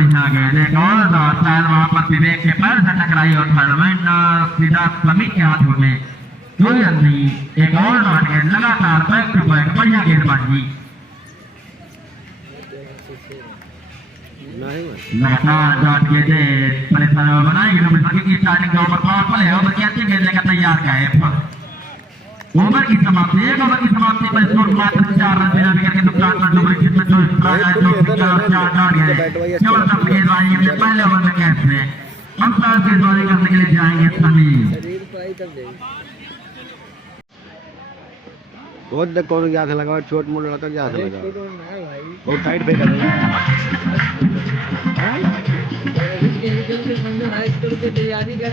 बढ़िया गेंद एक और शायद वहां पर विवेक के पैर से टकराई और टूर्नामेंट सीधा समीर के हाथों में कोई रन नहीं। एक और डॉट गेंद लगातार बैक टू बैक बढ़िया गेंदबाजी लगातार डॉट गेंद परेशान बनाई की स्टार्टिंग का ओवर पावर प्ले ओवर की अच्छी गेंद लेकर तैयार का है। ओवर की समाप्ति एक ओवर की समाप्ति पर स्कोर मात्र 4 रन बिना विकेट के नुकसान पर डूबी जिसमें जो चार डॉट गए केवल तब गेंदबाजी में पहले ओवर में कैच में हम साथ गेंदबाजी करने के लिए जाएंगे समीर। बहुत देख कौन क्या लगा छोट मोट लगा क्या लगा बहुत टाइट पे कर तैयारी कर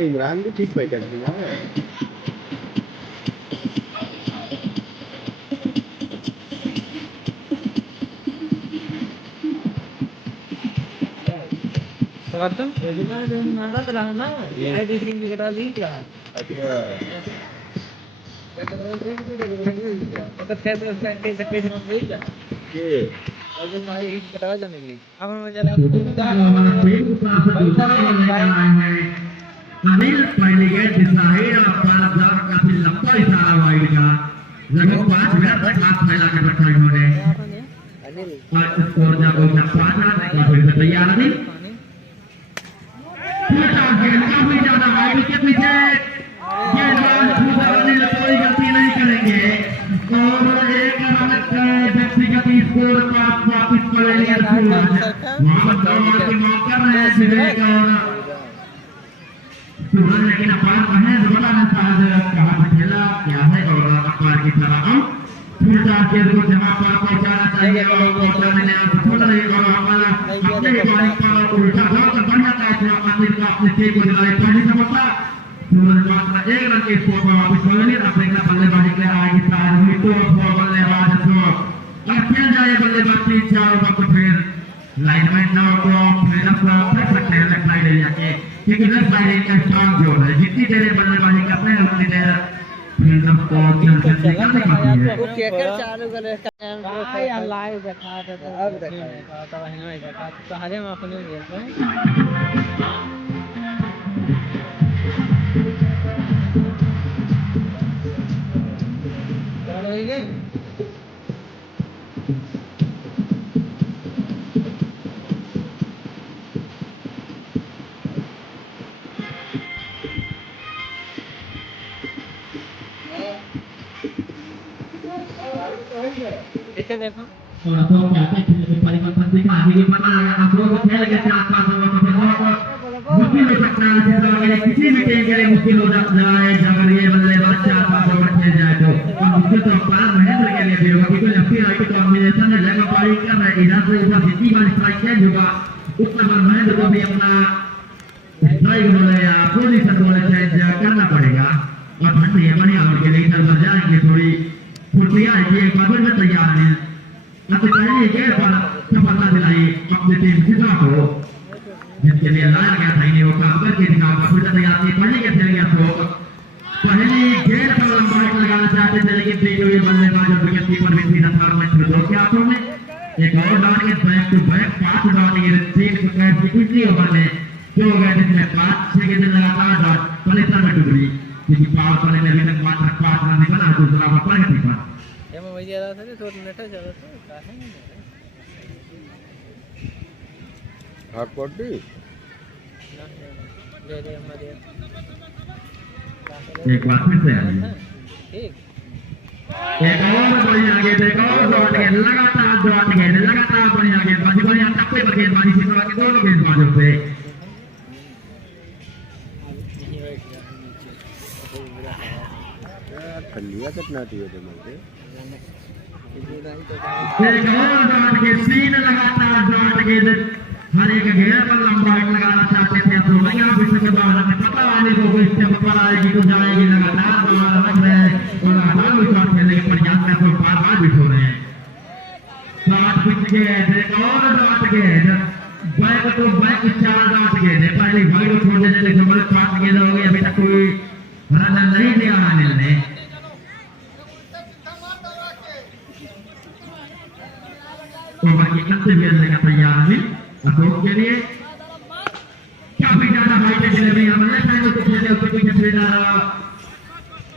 इमरान भी ठीक पे कर दिया अनिल पहले गेट डिसाइड और काफी लंबा इशारा वाइड का लगभग 5 मिनट तक हाथ फैला कर रखा इन्होंने और स्कोर जब 5 रन और फिर तैयार नहीं काफी ज्यादा वाइड के पीछे अनिल कोई गलती नहीं करेंगे और एक रन व्यक्तिगत स्कोर का वापिस कर लिया मोहम्मद गौर की मांग कर रहे हैं विवेक और लेकिन अपार है दोबारा ने शायद कहा खेला क्या है और अपार की तरह हम फुलटा के को जहां पर पहुंचाना चाहिए और पहुंचाने में सफल रहे और हमारा अपने बारी पर उल्टा बहुत बढ़िया कैच हुआ मंदिर का अपने टीम को दिलाए पहली समस्या सूरज मात्र 1 रन के स्कोर पर वापस होने अब देखना बल्लेबाजी के आएगी शायद मिट्टू और बल्लेबाज तो अगर खेल जाए बल्लेबाजी 4 ओवर तो फिर लाइनमैन ना को फिर देख सकते हैं लेफ्ट साइड एरिया के क्योंकि लेफ्ट साइड एरिया का स्ट्रांग जोन है जितनी देर बल्लेबाजी करते हैं उतनी देर फील्डर को खेल करने का है वो केकर चालू करे हां लाइव दिखा दे अब दिखा तो हिनो दिखा तो हरे में अपने खेल इसे देखो थोड़ा तो क्या है परिवर्तन दिखा आगे पता लगा आप लोग खेल के साथ साथ मुश्किल हो सकता है किसी भी टीम के लिए मुश्किल हो जाता है जब ये बल्लेबाज 4-5 ओवर खेल जाए तो मुश्किल तो पार महेंद्र के लिए भी होगा क्योंकि लेफ्ट राइट कॉम्बिनेशन है जगह पारी कर रहे हैं इधर से ऊपर जितनी बार स्ट्राइक चेंज होगा उतना बार महेंद्र को भी अपना स्ट्राइक बोले या पोजीशन बोले चेंज करना पड़ेगा और ठंडी है बढ़िया और के लिए इधर जाएंगे थोड़ी फुर्तियां है एक बार में तैयार है अब पहले गेंद पर सफलता दिलाई अपनी टीम सीधा को जिसके लिए लाया गया था इन्हें वो काम करके दिखाऊंगा फिर तैयार थी पहले के खेल गया तो पहली गेंद पर लंबा हिट लगाना चाहते थे लेकिन देखो ये बल्लेबाज और विकेट कीपर भी सीधा फॉर्मेट में दो के हाथों में एक और डॉट के बैक टू बैक 5 डॉट ये टीम को कैच की दूसरी ओवर में 2 गए जिसमें 5-6 गेंद लगातार डॉट पलेसर में डूबी क्योंकि पावर प्ले में अभी तक मात्र 5 रन निकला दूसरा ओवर प्रगति पर ये मैं वही ज्यादा था तो नेट ज्यादा था हॉट पॉट दी दे दे हमारे एक बार फिर से आइए ठीक एक और बढ़िया गेंद एक और डॉट गेंद लगातार बढ़िया गेंदबाजी बढ़िया टप्पे पर गेंदबाजी से थोड़ा के दोनों गेंदबाजों से लिया कितना चाहिए थे मुझे एक और डॉट के 3 लगातार डॉट गेंद हर एक घेर पर लंबा हिट लगाना चाहते थे तो भैया विश्व के बाहर में पता वाले को कोई स्टेप पर आएगी तो जाएगी लगातार बाहर रख रहे और लगातार भी शॉट खेलने के प्रयास में तो बार-बार भी हो रहे हैं शॉट पिच गेंद एक और डॉट गेंद बैक तो बैक 4 डॉट गेंद पहले भाई को छोड़ देने लगे हमारे 5 गेंद हो गई अभी तक कोई रन नहीं दिया अनिल ने ओवर के अंतिम गेंद लेकर तैयार है अशोक के लिए काफी ज्यादा हाइट डिलीवरी हमारे साइड को खेलने उसके पीछे फील्डर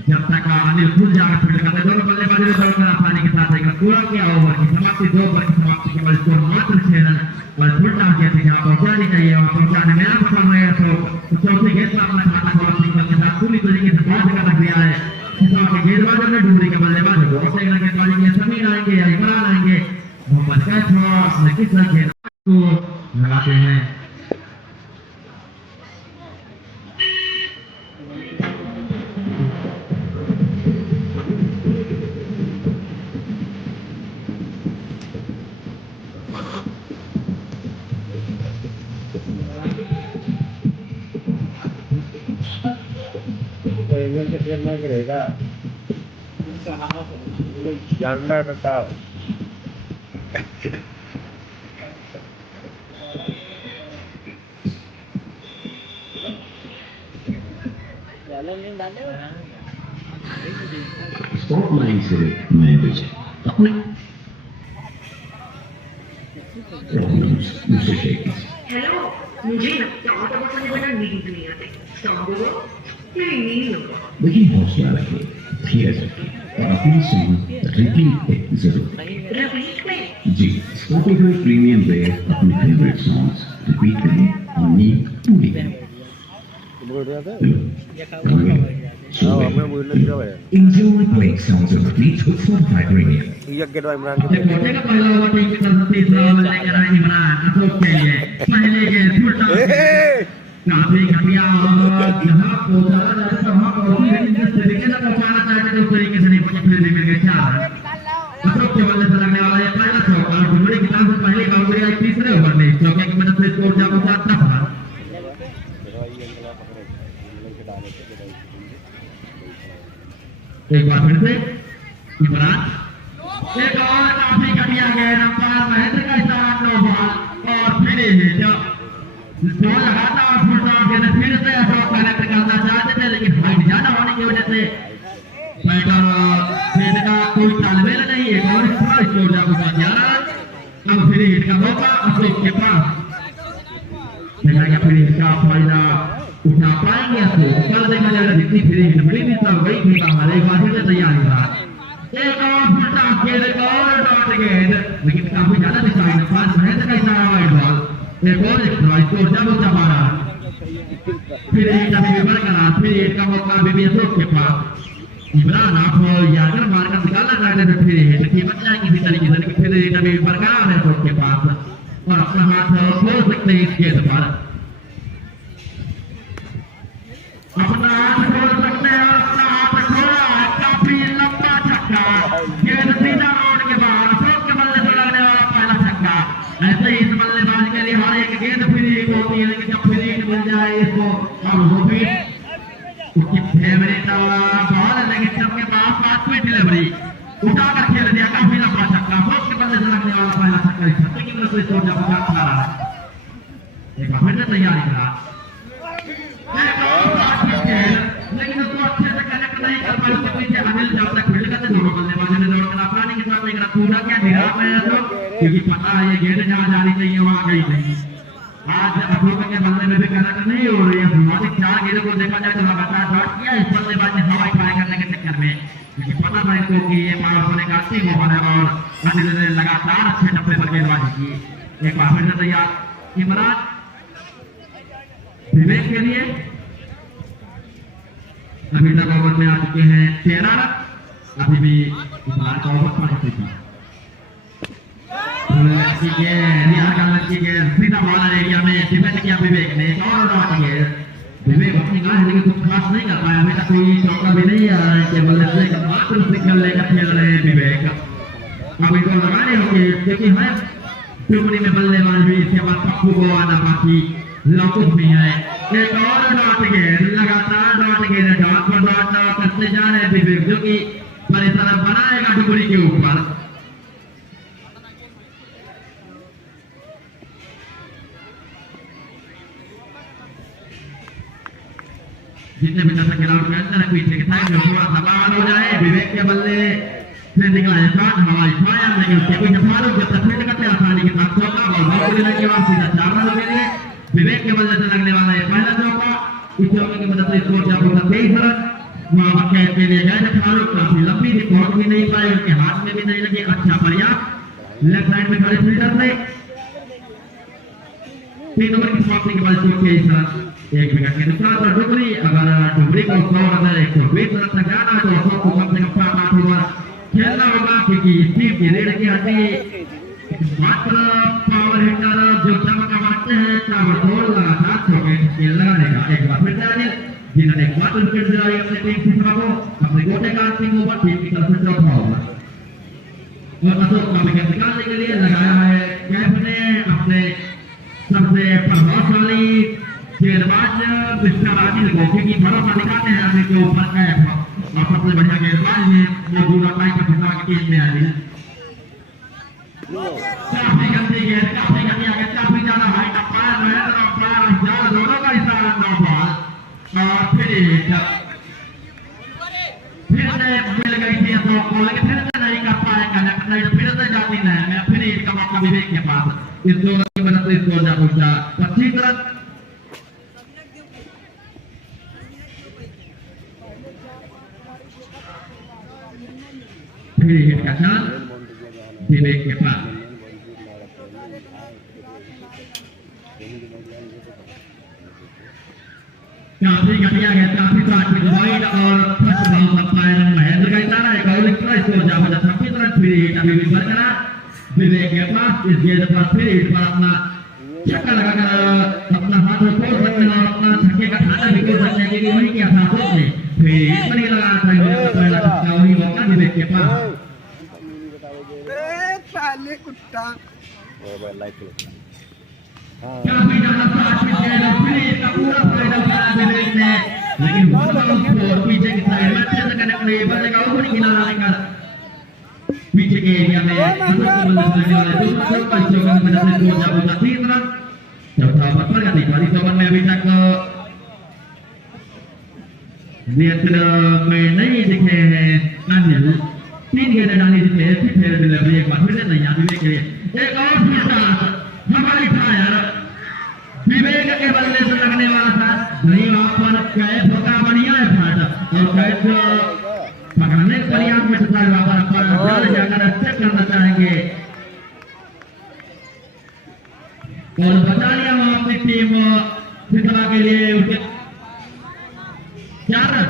जब तक अनिल खुल जाकर फील्ड करते दोनों बल्लेबाजों ने दौड़कर आसानी के साथ एक पूरा किया ओवर की समाप्ति 2 ओवर की समाप्ति केवल स्कोर मात्र 6 रन और फुल टास्क के जहां पहुंचानी चाहिए वहां पहुंचाने में सफल हुए तो चौथे गेंद पर अपना खाता खोला सिंगल के साथ पूरी तरीके से बात कर दिया है इसका के गेंदबाजों ने ढूंढी के बल्लेबाज को और एक गेंदबाजी के समीर आएंगे या इमरान आएंगे मोहम्मद कैच हुआ अपने किस गेंद को लगाते हैं जानना बताओ स्पॉटलाइन से मैं बचे अपने हेलो मुझे लगता है तो मुझे बना नींद नहीं आती संभव मेरी नींद होगा लेकिन हौसला रखिए धीरज रखिए और अपनी सुन रिपीट जरूर रिपीट में जी स्पॉटिफाई प्रीमियम पे अपने फेवरेट सॉन्ग्स रिपीट करें और नींद पूरी करें बोल रहा था हमें बोलने क्या है enjoy playing songs on repeat with Spotify Premium. ये गेट इमरान के देखो पहला ओवर टीम की तरफ से तीसरा ओवर लेकर आए इमरान अशोक के लिए पहले गेंद फुल टॉस काफी घटिया और यहाँ पहुंचा जाए तो वहाँ पहुंची लेकिन जिस तरीके से पहुंचाना चाहते थे उस तरीके से नहीं पहुंचे फिर मिल गए 4 अशोक के बल्ले से लगने वाला ये पहला चौका और डुमरी की तरफ से पहली बाउंड्री आई तीसरे ओवर में चौके की मदद से स्कोर जा पहुंचा 10 रन एक बार फिर से इमरान एक और काफी घटिया गेंद अंपायर महेंद्र का इशारा 9 बॉल और फिनिश जो लगाता और फुल टॉस गेंद फिर से अशोक कनेक्ट करना चाहते थे लेकिन हाइट ज्यादा होने की वजह से बैटर गेंद का कोई तालमेल नहीं है और थोड़ा स्कोर जा पहुंचा 11 अब फिर हिट का मौका अशोक के पास देखा गया फिर हिट का फायदा उठा पाएंगे अशोक कल देखा जाएगा जितनी फिर हिट मिली थी सब वही खेला हमारे एक बार फिर तैयार हुआ एक और फुल टॉस गेंद एक और डॉट गेंद लेकिन काफी ज्यादा दिखाई न पास महेंद्र का इशारा वाइड बॉल एक और स्कोर जब दबा रहा फिर एक अभी बरकरार फिर एक का मौका अभी अशोक के पास इमरान आप यागर मारकर निकालना चाहते थे फिर हिट की बच्चा किसी तरीके से लेकिन फिर एक अभी बरकरार है अशोक के पास और अपना हाथ खोल सकते हैं इस गेंद पर अपना हाथ खोल सकते हैं अपना हाथ खोला काफी लंबा छक्का गेंद सीधा रोड के बाहर अशोक के बल्ले पर लगने वाला पहला छक्का ऐसे ही इस बल्लेबाज के लिए हर एक गेंद फ्री होती है लेकिन जब फ्री मिल जाए इसको और वो भी उसकी फेवरेट बॉल है लेकिन सबके पास फास्ट डिलीवरी उठा कर खेल दिया काफी लंबा छक्का अशोक के बल्ले से लगने वाला पहला छक्का इस छक्के की वजह से स्कोर जब खा रहा एक बार फिर से तैयारी करा लेकिन उसको अच्छे से कनेक्ट नहीं कर पाए उसके पीछे अनिल जब तक फील्ड करते दोनों बल्लेबाजों ने दौड़कर आसानी के साथ एक पूरा किया निराश है अशोक क्योंकि पता है ये गेंद जहाँ जानी चाहिए वहाँ गई नहीं आज अशोक के बल्ले में भी कनेक्ट नहीं हो रही है शुरुआती 4 गेंदों को देखा जाए तो लगातार डॉट किया इस बल्लेबाज ने हवाई ट्राई करने के चक्कर में क्योंकि पता था इसको कि ये पावर होने का अच्छी मौका है और अनिल ने लगातार अच्छे टप्पे पर गेंदबाजी की एक बार फिर से तैयार इमरान विवेक के लिए अभी तक ओवर में आ चुके हैं 13 रन अभी भी इमरान का ओवर 5 सीधा बॉल एरिया में डिफेंड किया विवेक ने और डॉट गेंद विवेक अपनी गाड़ी लेकिन कुछ खास नहीं कर पाया अभी तक कोई चौका भी नहीं आया है केवल मात्र सिग्नल लेकर खेल रहे हैं विवेक अब इनको लगाने होंगे क्योंकि है टुकड़ी में बल्लेबाज भी इसके बाद पप्पू को आना बाकी लौकुश भी है एक और डॉट गेंद लगातार डॉट गेंद डॉट पर डॉट करते जा रहे हैं विवेक जो कि परेशान बनाएगा टुकड़ी के ऊपर जितने भी दर्शक खिलाड़ियों के अंदर पीछे के साइड में थोड़ा सा बाहर हो जाए विवेक के बल्ले से निकला है शॉट हवाई फायर लेकिन उसके पीछे फारूक जब तक फील्ड करते और सीधा 4 रनों के लिए विवेक के बल्ले से लगने वाला है पहला चौका। इस चौके की मदद से स्कोर जब होगा 23 रन। वहां कैच के लिए गए फारूक, काफी लंबी थी, पहुंच भी नहीं पाए, उनके हाथ में भी नहीं लगी। अच्छा पर्याप्त लेफ्ट साइड में खड़े फील्डर थे। 3 नंबर की समाप्ति के बाद चौके इस रन 1 विकेट के नुकसान पर डुगरी। अगर डुगरी को 100 रन 120 रन तक जाना तो 100 को कम से कम 7-8 ओवर खेलना होगा, क्योंकि स्टीव की रीढ़ की हड्डी मात्र पावर हिटर जो चमका मारते हैं ताबड़तोड़ लगातार चौके लगाने का। एक बार फिर से अनिल, जिन्होंने 4 विकेट दिलाई अपने टीम की को अपने गोटे का अंतिम ओवर टीम की तरफ से चौथा ओवर और अशोक का विकेट निकालने के लिए लगाया है कैफ ने अपने सबसे प्रभावशाली गेंदबाज मिस्टर अनिल को, क्योंकि भरोसा दिखाते हैं अनिल के ऊपर कैफ और सबसे बढ़िया गेंदबाज है मौजूदा पाकिस्तान की टीम में अनिल। काफी गंदी गेंद, काफी गंदी आगे काफी ज्यादा हाई अपार महेंद्र अपार ज्यादा दोनों का इशारा नो बॉल और फिर से मिल गई थी तो को, लेकिन फिर से नहीं कर पाएगा, लेकिन फिर से जाती नहीं मैं फिर इसका मौका विवेक के पास। इस 2 रन की मदद से स्कोर जा पहुंचा 25 रन। फिर हिट का चांस विवेक के पास। काफी घटिया है, काफी ट्रैफिक वाइड और फर्स्ट बॉल अंपायर महेंद्र का इशारा है। कॉलिंग पर स्कोर जा पहुंचा 26 रन। फिर हिट अभी भी बरकरार विवेक के पास। इस गेंद पर फिर हिट पर अपना छक्का लगाकर अपना हाथ खोल सकते हैं और अपना छक्के का खाना भी खोल सकते हैं, क्योंकि वही किया था उसने। फिर हिट पर ही लगाया था पहला छक्का, वही मौका विवेक के पास। काफी ज्यादा ट्रैफिक है और फिर इसका पूरा फायदा उठाया विवेक ने, लेकिन पीछे की साइड में अच्छे से कनेक्ट नहीं, बल्ले का ऊपरी किनारा लेकर पीछे के एरिया में अशोक को बल्ले से वाले दूसरा चौका। इस चौके की वजह से स्कोर जा पहुंचा 3 रन। चौथा ओवर पर गति 40 ओवर में अभी तक में नहीं दिखे हैं अनिल। 3 गेंदें डाली दिखे, फिर डिलीवरी एक बार फिर से नहीं आती विवेक एक और फिर हमारी फायर विवेक के बल्ले से लगने वाला था, नहीं वहां पर कैफ होगा बढ़िया है फाट और कैफ पकड़ने के प्रयास में था वहां पर जाकर चेक करना चाहेंगे और बचा लिया वहां अपनी टीम फिटला के लिए। उनके 4 रन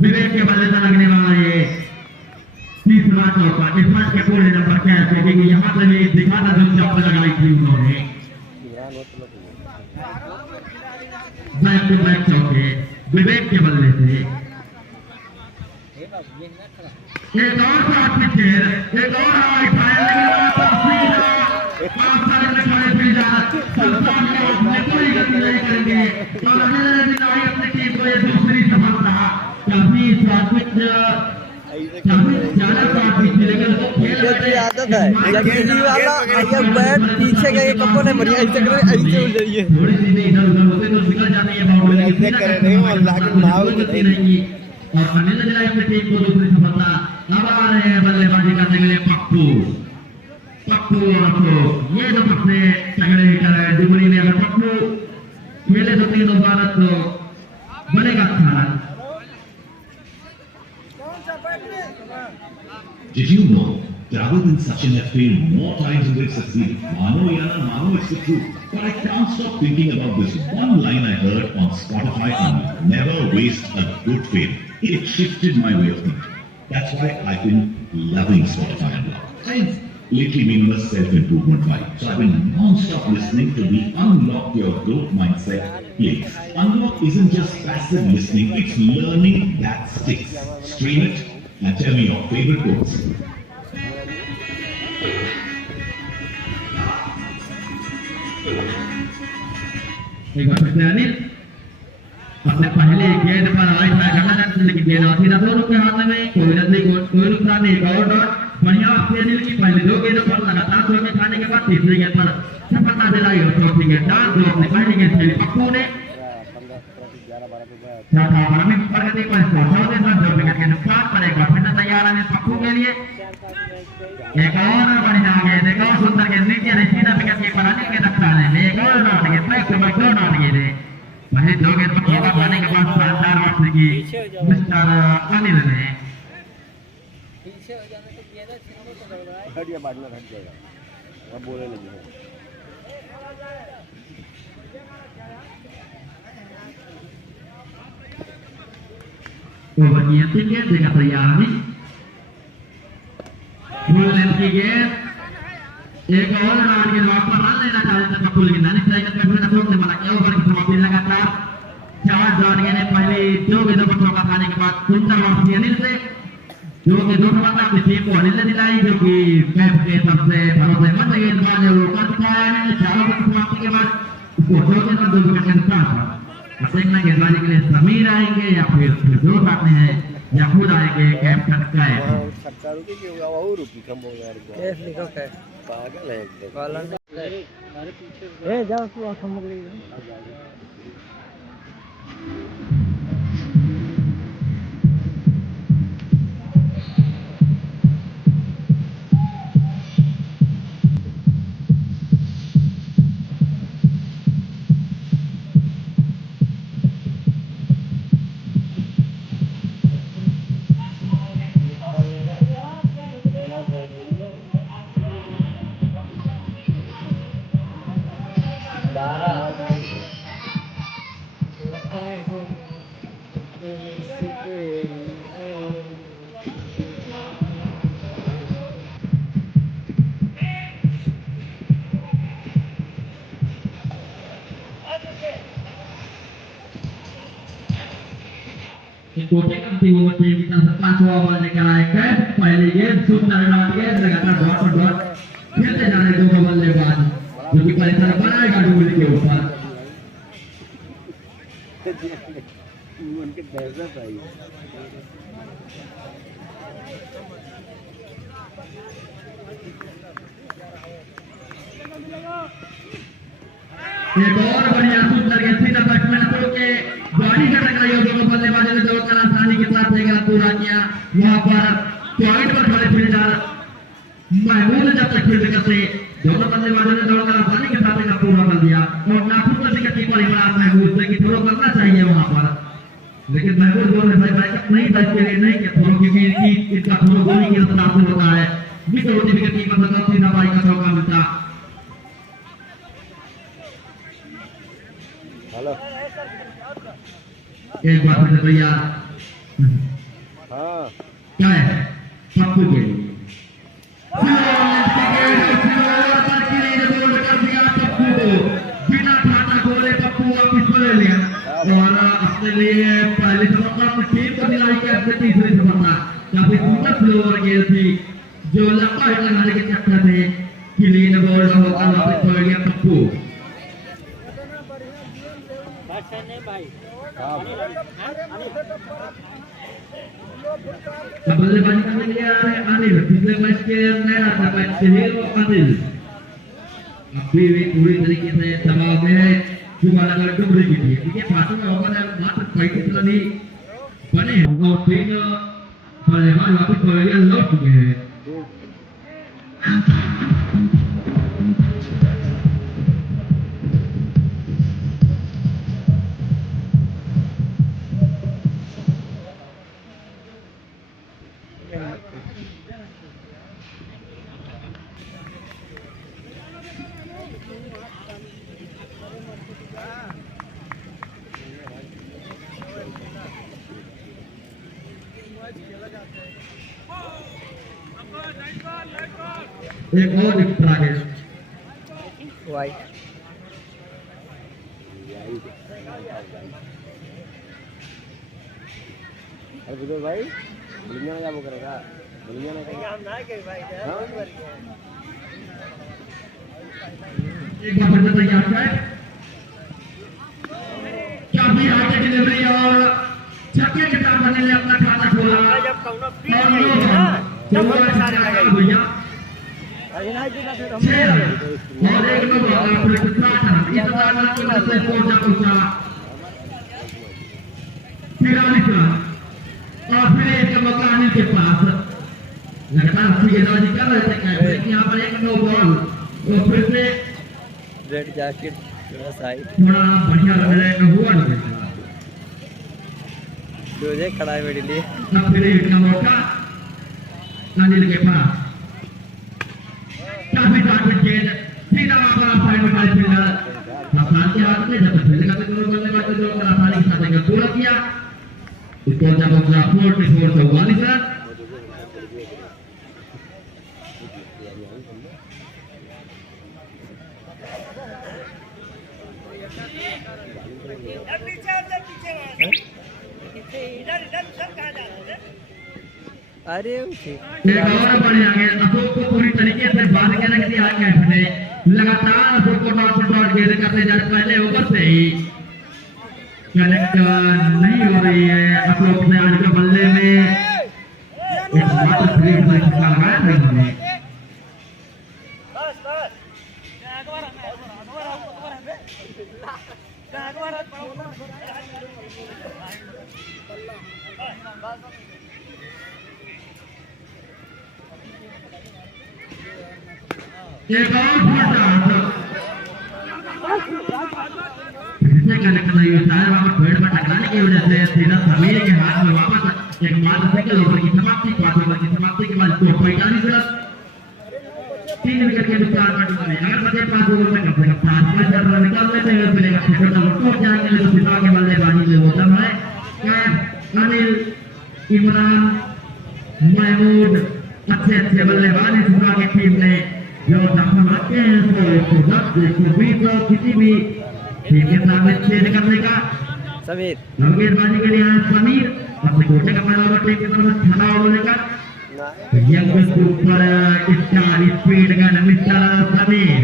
विवेक के बल्ले से लगने वाला ये 30वां चौका। इस मैच के पूरे नंबर क्या है, क्योंकि यहाँ से भी दिखा था जो चौका लगाई थी उन्होंने। बैक टू बैक चौके विवेक के बल्ले से। एक और शॉट पिचेर, एक और हवाई फायर, कोई गति नहीं करेंगे और अपनी टीम को ये दूसरी सफलता। काफी स्वादिष्ट आदत है जल्दी वाला आगे बैट पीछे गए कपो ने बढ़िया ऐसे करे ऐसे हो जाइए थोड़ी सी इधर उधर होते तो निकल जाती है बाउंड्री ऐसे करे नहीं और लाके नाव गति नहीं। और अनिल जलाई में टीम को दूसरी सफलता। अब आ रहे हैं बल्लेबाजी करने के लिए पप्पू और तो ये जो सबसे तगड़े हिटर है डुगरी ने। अगर पप्पू खेले तो 3 ओवर तो बनेगा अच्छा। Did you know that other than Sachin have failed more times than they've succeeded? Mano yana mano, it's the truth. But I can't stop thinking about this one line I heard on Spotify on never waste a good fail. It shifted my way of thinking. That's why I've been loving Spotify Unlocked. I've lately been on a self-improvement vibe. So I've been non-stop listening to the Unlock Your Growth Mindset playlist. Unlock isn't just passive listening, it's learning that sticks. Stream it and tell me your favorite quotes. एक बार फिर अनिल अपने पहले गेंद पर right में करना चाहते हैं, लेकिन गेंद आती ना दोनों के हाथ में कोई नुकसान नहीं। एक और डॉट बढ़िया अनिल की पहले 2 गेंदों पर लगातार चौके खाने के बाद तीसरी गेंद पर सफलता दिलाई और चौथी गेंद डाल दो अपने पहली गेंद खेली पप्पू ने। चौथा ओवर में प्रगति पर 100 के साथ 2 विकेट के नुकसान पर एक बार फिर से तैयार है पप्पू के लिए। एक और बढ़िया गेंद, एक और सुंदर गेंद, नीचे सीधा विकेट कीपर अनिल के दफ्तार है, एक और नॉट गेंद, बैक टू बैक 2 नॉट गेंद है। पहले 2 गेंद पर खेला पाने के बाद शानदार वापसी की मिस्टर अनिल ने। पीछे हो जाने तो गेंद छीनने को लग रहा है। हट गया, बाद में हट जाएगा, अब बोलने लगे हैं। ओवर की अंतिम गेंद देखा तैयार नहीं, फुल लेंथ की गेंद, एक और नॉट गेंद वापस रन लेना चाहते थे फुल गेंद नानी स्ट्राइकर का फिर छोड़ने वाला क्या ओवर की समाप्ति लगातार 4 डॉट गेंद पहले 2 गेंदों पर चौका खाने के बाद सुंदर वापसी अनिल से, जो कि 2 सफलता अपनी टीम को अनिल ने दिलाई, जो कि मैच के सबसे भरोसेमंद गेंदबाज है। वो कर चुका है 4 ओवर की समाप्ति के बाद उसको 2 गेंद पर 2 विकेट के साथ देखना गेंदबाजी के लिए समीर आएंगे या फिर जो आते हैं या खुद आएंगे कैप्टन कैफ। सरकार रुकी कि वो रुकी कम हो गया केस लिखो के पागल है एकदम। कॉलर अरे पीछे ए जाओ तू आंख मुक ली। कोटे का टीम ओवर टीम की तरफ से 5वां ओवर लेकर आए कैफ। पहली गेंद सुंदर नॉट गेंद लगातार डॉट पर डॉट खेलते जा रहे 2 बल्लेबाज, जो कि परेशान बनाएगा डूबली के ऊपर। उनके दहशत आई। एक और बढ़िया सुंदर गेंद सीधा बैट्समैन को के बॉडी का टकराई, दोनों बल्लेबाजों ने 2 रन आसानी के साथ लेकर पूरा किया। वहां पर पॉइंट पर खड़े फील्डर महमूद जब तक फील्ड करते, दोनों बल्लेबाजों ने 2 रन आसानी के साथ लेकर पूरा कर दिया। और नाफुल विकेट कीपर इमरान महमूद से कि थोड़ा करना चाहिए वहां पर, लेकिन महमूद बोल रहे भाई नहीं था इसके लिए नहीं कि थोड़ा, क्योंकि इसका थोड़ा गोली की रफ्तार से होता है, विकेट होती विकेट कीपर से सीधा बाई का मौका मिलता। हेलो एक बार फिर भैया हाँ क्या है पप्पू के लिए बिना खाता खोले पप्पू वापिस को ले लिया और अपने लिए पहली सफलता अपनी टीम को दिलाई के अपने तीसरी सफलता। काफी सुंदर फ्लोर गेंद थी जो लंबा हिट लगाने के चक्कर में क्लीन बॉल होकर वापस छोड़ गया पप्पू। बल्लेबाजी करने के लिए आ रहे अनिल, पिछले मैच के नया था मैच से हीरो अनिल अभी भी पूरी तरीके से दबाव में है। जुबान अगर डुबरी की थी क्योंकि पांचों में ओवर है मात्र 35 रन ही बने हैं और 3 बल्लेबाज वापस लौट चुके हैं। एक और एक्स्ट्रा गेंद वाइट अरे विजय भाई बुलिया ना जाबो करेगा बुलिया ना हम ना के भाई हाँ? एक बार फिर से तैयार है काफी आगे डिलीवरी और छक्के के साथ बने ने अपना खाता खोला जब कौनो फ्री नहीं है ना तब वो सारे लगाई भैया अरे ना जी ना फिर हम और एक नंबर अपने कितना था इस बार ना तो से पहुंचा 43 रन और फिर एक मौका अनिल के पास लगातार अच्छी गेंदबाजी कर रहे थे कैप्टन, यहाँ पर एक नो बॉल और फिर से रेड जैकेट थोड़ा साइड थोड़ा बढ़िया लग रहा है हुआ नहीं जोजे खड़ा है मेरे लिए। अब फिर एक का मौका अनिल के पास काफी टारगेट गेंद सीधा वहां पर साइड में खड़े फील्डर आसान के हाथ में जब फील्ड का दोनों बल्लेबाज जो आसानी के साथ एक गोल किया इसको जब अपना 44 रन अरे एक और बढ़िया गेंद अशोक को पूरी तरीके से बांध के रख दिया कैप्टन ने लगातार अशोक को डॉट गेंद करते जा पहले ओवर से ही कनेक्ट नहीं हो रही है अशोक ने आज के बल्ले में एक बात स्क्रीन पर छक्का लगाया था इन्होंने एक और कनेक्ट नहीं होता है वहां पर पेड़ पर टकराने की वजह से सीधा समीर के हाथ में वापस एक मोटरसाइकिल ओवर की समाप्ति 5 ओवर की समाप्ति के बाद 45 रन 3 विकेट के नुकसान पर टूटे अगर बचे 5 ओवर में कम से कम 5 रन निकाल लेते हैं तो लेगा छोटा वो टूट जाएंगे तो सीधा के बल्लेबाजी में वो दम है अनिल इमरान महमूद अच्छे बल्लेबाज इस बार की टीम ने जो दखल रखते हैं तो 110 किसी भी टीम के सामने छेद करने का समीर गेंदबाजी के लिए आए समीर अपने कोटे का पहला ओवर टीम की तरफ से छड़ा ओवर लेकर young super star speed gun mister Sameer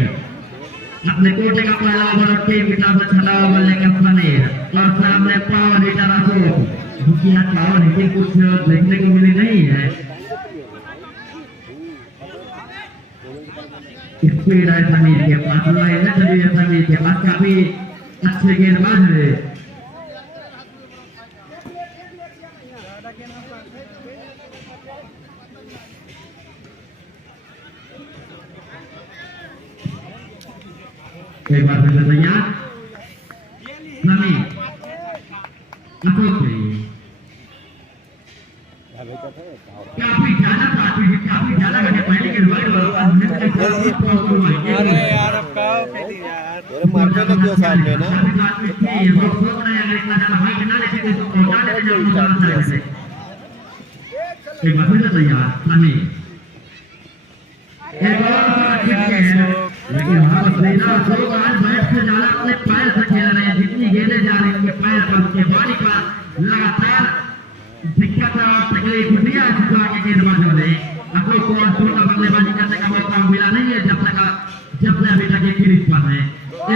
अपने कोटे का पहला ओवर टीम की तरफ से छड़ा ओवर लेकर समीर और सामने पावर हिटर अशोक जिसकी यहाँ पावर हिटिंग कुछ देखने को मिली नहीं है स्पीड है समीर के पास लाइन है चलिए समीर के पास काफी अच्छे गेंदबाज है एक बार फिर तैयार समीर अशोक काफी ज्यादा घंटे पहले के अरे यार अब का पेटी यार तेरे मारने का क्यों सामने ना एक बार फिर तैयार समीर एक और लेकिन वहां पर सीधा दो बार बैट से ज्यादा अपने पैर से खेल रहे हैं जितनी गेंदें जा रही हैं उनके पैर पर उनके बॉडी पर लगातार दिक्कत और तकलीफ दिया है आगे गेंदबाजों ने अशोक को छोटा बल्लेबाजी करने का मौका मिला नहीं है जब से अभी तक एक क्रीज पर है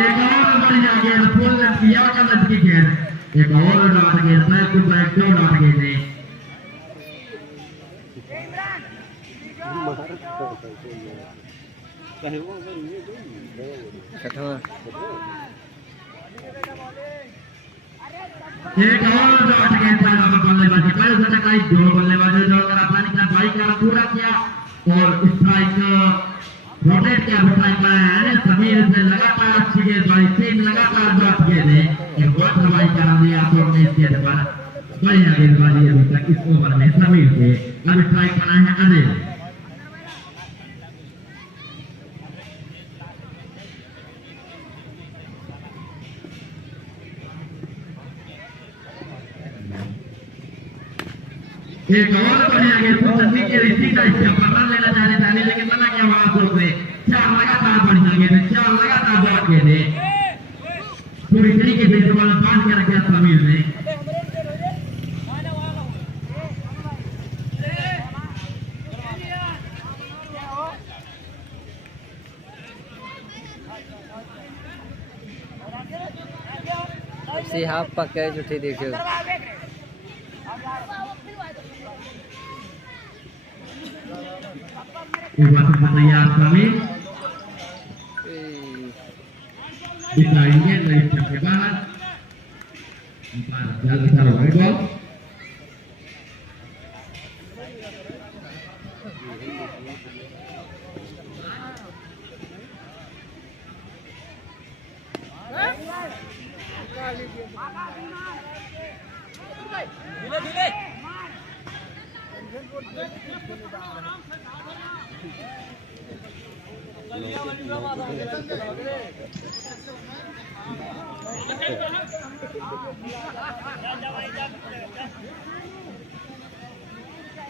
एक और बढ़िया गेंद फुल लेंथ किया कलर की गेंद एक और डॉट गेंद बैक टू बैक 2 डॉट गेंद है एक और डॉट गेंद पर बल्लेबाजी पहले से टकराई 2 बल्लेबाजों जो कर आसानी से बाइक का पूरा किया और स्ट्राइक रोटेट किया स्ट्राइक पर समीर से लगातार अच्छी गेंदबाजी 3 लगातार डॉट गेंद एक बहुत हवाई करा दिया तो इस गेंद पर बढ़िया गेंदबाजी अभी तक इस ओवर में समीर से अब स्ट्राइक पर है अनिल एक और बढ़िया गेंद तस्वीर के रिश्ते का पकड़ लेना चाहते थे लेकिन मना किया वहां से 4 लगातार बढ़िया गेंद 4 लगातार डॉट गेंद पूरी तरीके से बॉल बांध के रखा समीर ने सी हाफ पक्के जुटी देखियो एक बार फिर तैयार समीर दिखाएंगे तो इसके बाद जल्दी से wide ball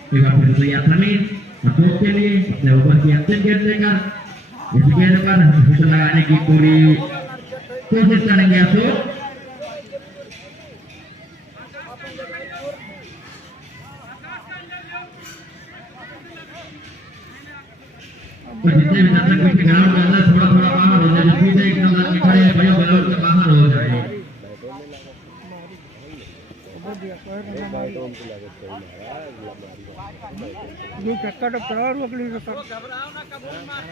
Juga berlihat Amin masuk ke sini lewat yakin kita इस गेंद पर हिट लगाने की पूरी कोशिश करेंगे अशोक तो जितने भी दर्शक पीछे ग्राउंड के अंदर थोड़ा थोड़ा बाहर हो जाए सीधे एक नंबर में खड़े हैं भाइयों ग्राउंड के बाहर हो जाए दो चक्कर तो करार वकली तो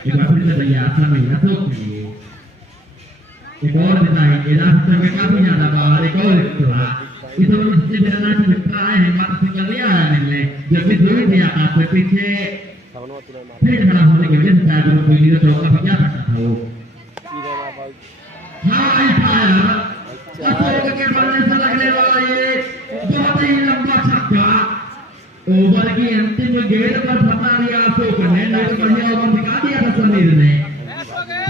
एक बार फिर से तैयार था मैं अशोक के लिए एक और दिखाएंगे रास्ते में काफी ज्यादा बाहर एक और इस समय जितने भी रन की विकेट आए हैं मात्र सिंगल दिया है मैंने जब भी जोड़ी दिया था तो पीछे फिर खड़ा होने के वजह से शायद वो कोई नहीं तो चौका पर जा सकता था वो हाँ ऐसा अशोक के बल्ले से लगने वाला ये बहुत ही लंबा छक्का ओवर की अंतिम गेंद पर फंसा दिया अशोक ने नहीं तो बढ़िया ओवर दिखा दिया था समीर ने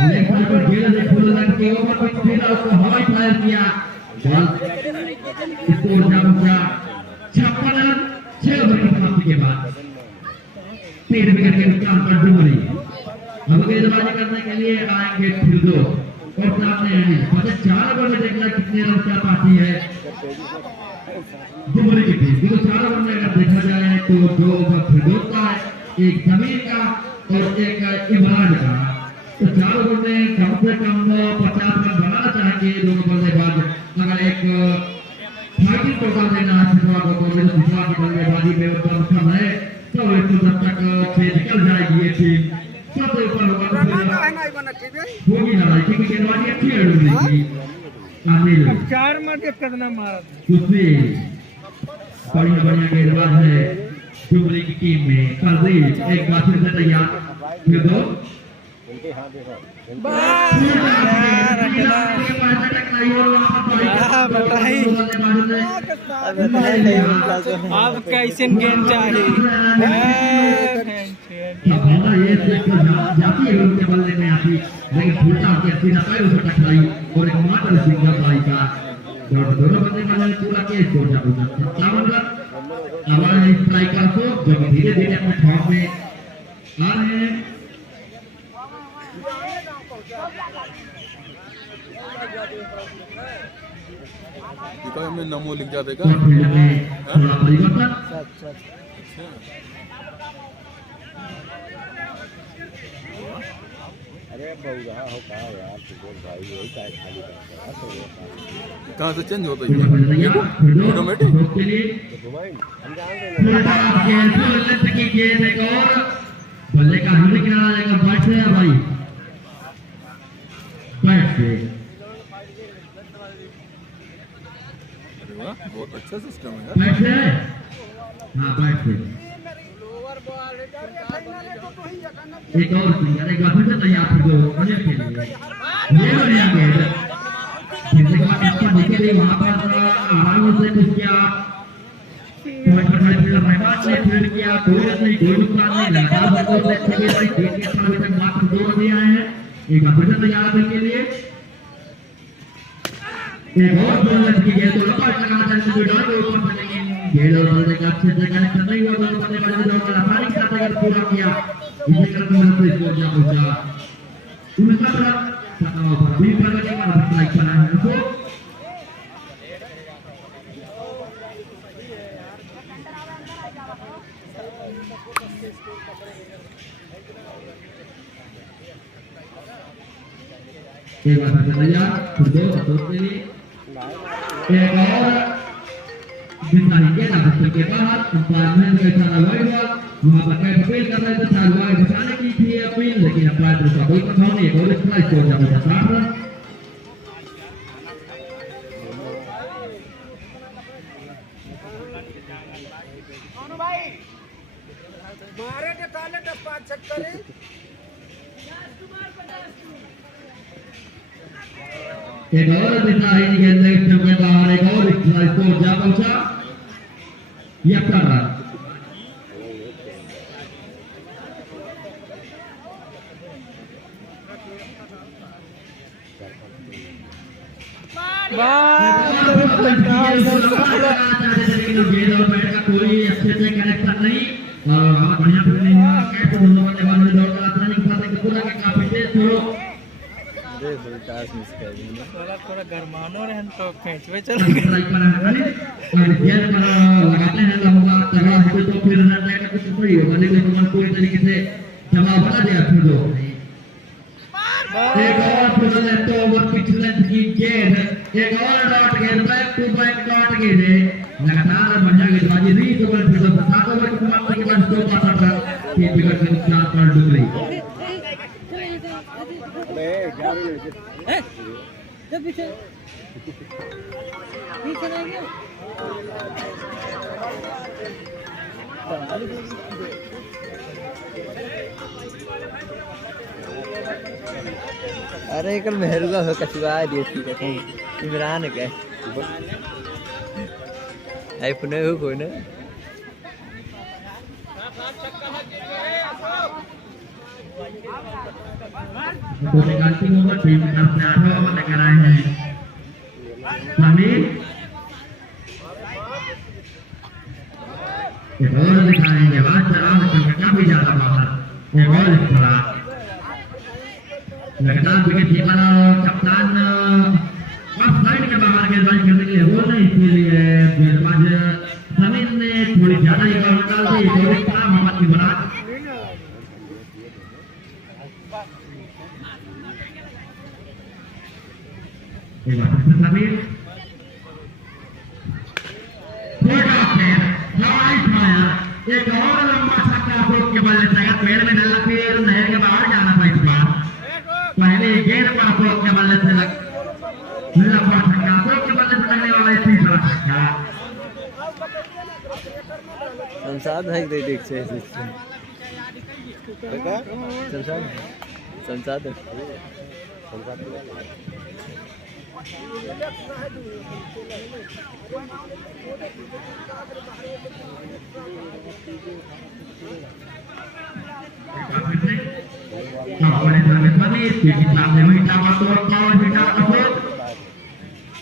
लेग साइड पर गेंद से फुल लग के ओवर पर सीधा उसको हवाई फायर किया बॉल स्कोर जब हुआ 56 रन 6 ओवर की समाप्ति के बाद 3 विकेट के नुकसान पर डुमरी अब गेंदबाजी करने के लिए आएंगे फिर दो और सामने अनिल 4 ओवर में देखना कितने रन क्या पाती है डुमरी की टीम जो 4 ओवर में अगर देखा जाए तो 2 ओवर फिर का है एक समीर का और एक इमरान का तो 4 ओवर में कम से कम 50 रन बनाना चाहेंगे दोनों बल्लेबाज अगर एक फाइटिंग टोटल देना है सिसवा को तो मेरे सिसवा की बल्लेबाजी में ऊपर कम है तो 110 तक से निकल जाएगी ये टीम सबसे ऊपर होगी लड़ाई क्योंकि गेंदबाजी अच्छी है डुमरी की अनिल 4 में कितना मारा दूसरी बढ़िया गेंदबाज है डुमरी की टीम में परवेज एक बार फिर से तैयार फिर दो अब कैसे गेंद चाहिए जाती है उनके बल्ले में आती लेकिन फूटा के सीधा पैर उसे टकराई और एक मात्र सिंगल भाई का दोनों बल्लेबाजों ने पूरा केस छोड़ दिया 57 रन हमारे स्ट्राइकर को जो धीरे धीरे अपने फॉर्म में आ रहे हैं में नमो लिख जाते का थोड़ा परिवर्तन अरे बहु हो कहा यार सुबोध भाई यही का खाली कहाँ से चेंज होता है ऑटोमेटिक बल्ले का हिल किनारा लेकर बैठ से भाई बैठ से बहुत अच्छा सिस्टम है बैठ से हाँ बैठ से एक और सिंगर एक बार फिर से तैयार कर दो अनिल के लिए ये बढ़िया गेंद फिर से बात आपको देखे लिए वहां पर आराम से कुछ किया पॉइंट पर खड़े फील्डर रहमान ने फील्ड किया कोई रन नहीं कोई नुकसान नहीं लगातार बल्लेबाज ने अच्छे भाई गेंद के साथ अभी तक मात्र 2 रन दिए हैं एक बार फिर से तैयार कर के लिए एक और बॉल की गेंद को लंबा लगाना चाहते हैं विडाल के ऊपर से लेकिन गेंद और बल्ले का अच्छे से कनेक्शन नहीं हुआ तो बल्लेबाज ने जो आसानी के साथ अगर पूरा किया इसे करते हुए तो स्कोर जा पहुंचा 59 रन 7 ओवर 2 पर लगने वाला स्ट्राइक बना है तो एक बार फिर तैयार फिर दो अशोक के लिए एक और बिना ही के नाम के बाहर अंपायर के साथ अवॉइड हुआ वहां पर कई अपील कर रहे थे चालवाई बचाने की थी अपील लेकिन अंपायर को कोई प्रभाव नहीं और स्ट्राइक को जा बचा 60 रन मारे के ताले के 5 छक्के एक और दिशा ही के अंदर चौकीदार एक और स्कोर जा पहुंचा 71 रन। कोई अच्छे से कनेक्शन नहीं और बढ़िया फील्डिंग कैसे दोनों बल्लेबाजों ने दौड़ लगाना नहीं पाते कि पूरा का काफी तेज थ्रो थोड़ा गरमानो रहन तो खेच में चल स्ट्राइक पर और गेंद पर लगाते हैं लंबा तगड़ा हो तो फिर रन का कुछ नहीं होगा लेकिन तुम कोई तरीके से जवाब बना दिया फिर दो एक और फिर लेफ्ट ओवर पिच लेंथ की गेंद एक और डॉट गेंद बैक टू बैक डॉट गेंद लगातार बढ़िया गेंदबाजी रीच ओवर फिर 7 ओवर की समाप्ति के बाद 2 पास पर 3 विकेट के नुकसान पर डुबरी जब पीछे रह गया अरे कल मेहरुआ हो कछुआ दिए ठीक है इमरान के आई पुणे हो कोई ना तो निकालती ओवर टीम की तरफ से 8 ओवर लेकर आए हैं समीर एक और दिखाएंगे बात चलाओ चमका भी ज्यादा बाहर एक और इस तरह लगातार विकेट कीपर कप्तान ऑफ साइड के बाहर गेंदबाजी करने के लिए हो नहीं इसलिए गेंदबाज समीर ने थोड़ी ज्यादा ही बॉल निकाल दी थोड़ी कम मोहम्मद इमरान एक बार फिर समीर एक और लंबा छक्का फोक के बल्ले से अगर पेड़ में न लग फिर नहर के बाहर जाना था इस बार पहले गेंद पर फोक के बल्ले से लंबा छक्का फोक के बल्ले से लगने वाला तीसरा छक्का संसाद है देख से संसाद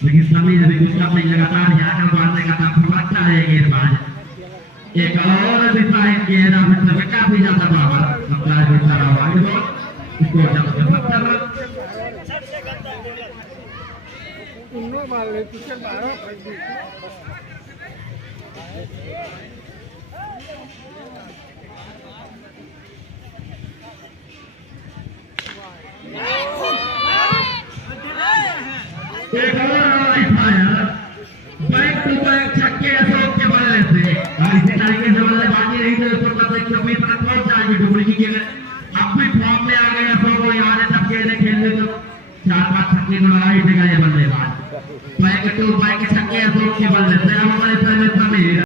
लेकिन सभी लगातार यहाँ का मारने का काम अच्छा है गेंदबाज एक और दिशा है गेंद काफी ज्यादा बाहर अपना सारा वाइड बॉल इसको जब मार ले पीछे मारो एक और बैक टू बैक छक्के अशोक के बल्ले से और इसी तरीके से बल्लेबाजी रही तो उसको पता है कि अपनी तरफ पहुंच जाएगी डुबरी की गेंद अब भी फॉर्म में आ गए अशोक को यहाँ तब खेलने तो 4-5 छक्के तो लगा ही देगा ये बल्लेबाज बैक टू बैक छक्के अशोक के बल्ले से अब हमारे पहले समीर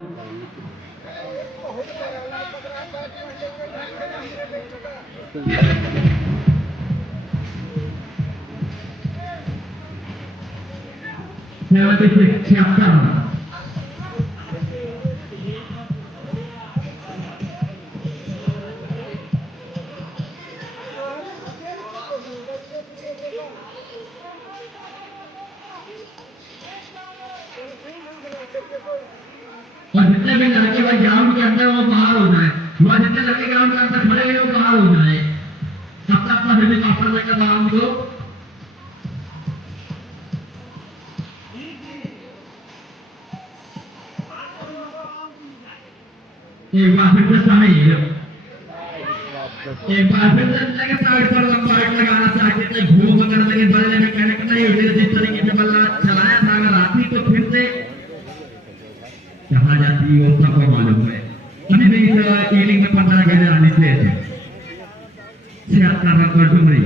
और जितने भी लड़के भाई ग्राउंड के अंदर वो बाहर हो जाए वह जितने लड़के ग्राउंड के अंदर खड़े हुए वो बाहर हो जाए सब तक फिर भी काफर लेकर बाहर को एक बार फिर से समीर एक बार फिर से लगे साइड पर लंबा लगाना चाहते थे घूम कर लगे बल्ले में कनेक्ट नहीं हुए जिस तरीके से बल्ला चलाया था अगर आती तो फिर से कहा जाती है वो सबको मालूम है अभी भी इस इनिंग में 15 गेंदें आनी चाहिए 76 रन पर डुमरी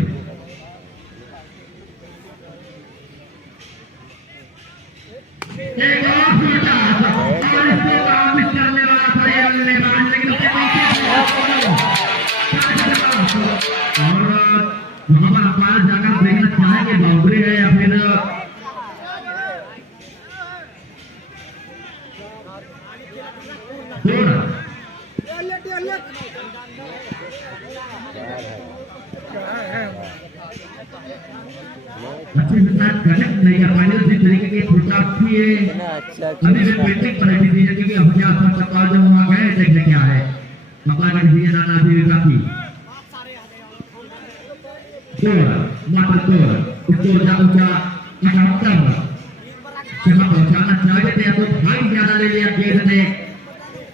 एक और फुटा और इसको वापस करने वाला था ये बल्लेबाज लेकिन उसके और वहां पर अंपायर जाकर देखना चाहेंगे बाउंड्री है या फिर अच्छे से साथ कनेक्ट नहीं कर पाए उसी तरीके की फुटआउट थी ये अभी भी पेंटिंग पर है डिसीजन क्योंकि अब क्या था पता जो वहां गए देखने क्या है अपना का डिसीजन आना भी काफी गोल मात्र गोल उसको ऊंचा अठाउत्तर जहां पहुंचाना चाहते थे तो भाई ज्यादा ले लिया गेंद ने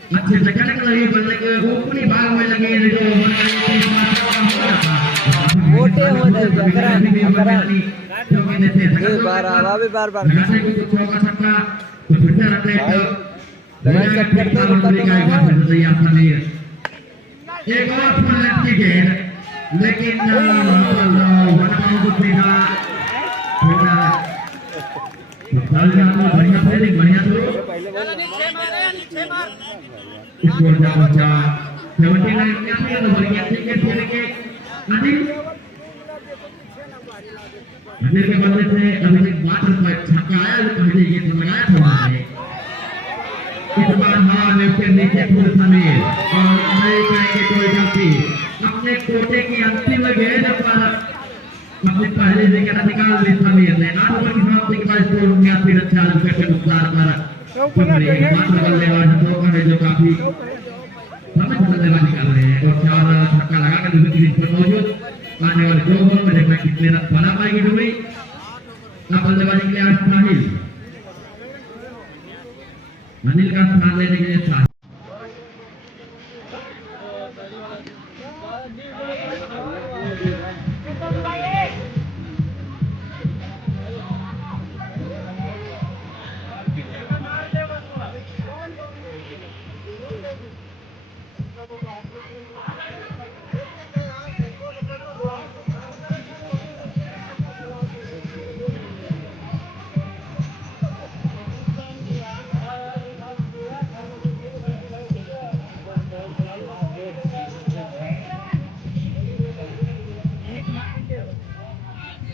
अच्छे से कनेक्ट लगी बल्ले के ऊपरी भाग में लगे जो मोटे हो गए करण ये बार आवा भी बार घाटे को चौका छक्का तो फिर रहते हैं लगाई चक्कर तो एक और फुल लेफ्ट की गेंद लेकिन वनमाओ को सीधा बढ़िया फील्डिंग बढ़िया थ्रो स्कोर जा बच्चा 79 बढ़िया ठीक है खेल के अनिल के बदले से अभी तक मात्र छक्का आया जो पहले ये लगाया था उन्होंने इस बार हवा में फिर नीचे फुल समीर और नहीं करेंगे कोई गलती अपने कोटे की अंतिम गेंद पर अपने पहले विकेट निकाल ली समीर ने 8 ओवर की समाप्ति के बाद स्कोर 79 अच्छा विकेट के नुकसान पर मात्र बल्लेबाज दो का जो काफी समझ बल्लेबाजी कर रहे हैं और 4 छक्का लगाकर दूसरी टीम पर मौजूद आने वाले 2 ओवर में देखना कितने रन बना पाएगी डुबई अब बल्लेबाजी के लिए आज साहिल अनिल का स्थान लेने के लिए साहिल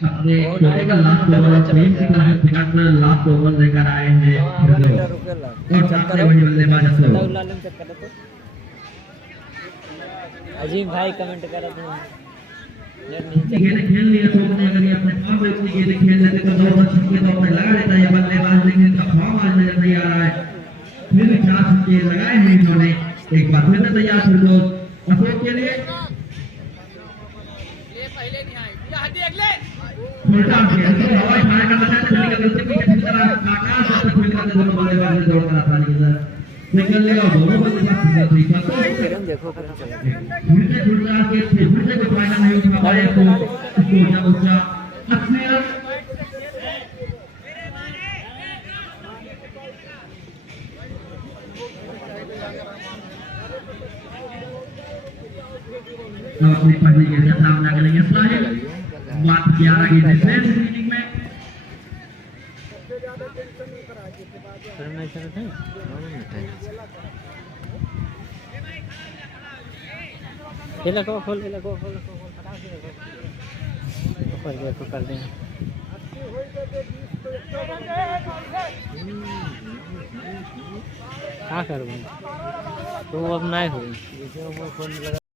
अपने कोटे का लास्ट ओवर टीम की विकेट में लास्ट ओवर लेकर आए हैं और सामने वही बल्लेबाज अशोक अजीम भाई कमेंट कर रहे हैं गेंद खेल लिया तो अपने अगर ये अपने फॉर्म में इतनी गेंद खेल लेते तो 2 बॉल छक्के तो अपने लगा लेता है बल्लेबाज लेकिन इसका फॉर्म आज नजर नहीं आ रहा है फिर भी 4 छक्के लगाए हैं इन्होंने एक बार फिर से तैयार फिर दो अशोक के लिए उल्टा खेल तो हवाई फायर करना चाहते हैं लेकिन गलती की किसी तरह आकाश से फील्ड करते दोनों बल्लेबाज ने दौड़ कर आसानी के साथ निकल लिया दोनों बल्लेबाज सीधा सही पर तो देखो फिर से जुड़ा के फिर से को फायदा नहीं उठा पाए तो उसको ऊंचा 80 रन अपनी पहली गेंद का सामना करेंगे साहिल बात 11 की डिफेंस इनिंग में खेला को खोल कर देंगे क्या करूँ तो अब नहीं हुई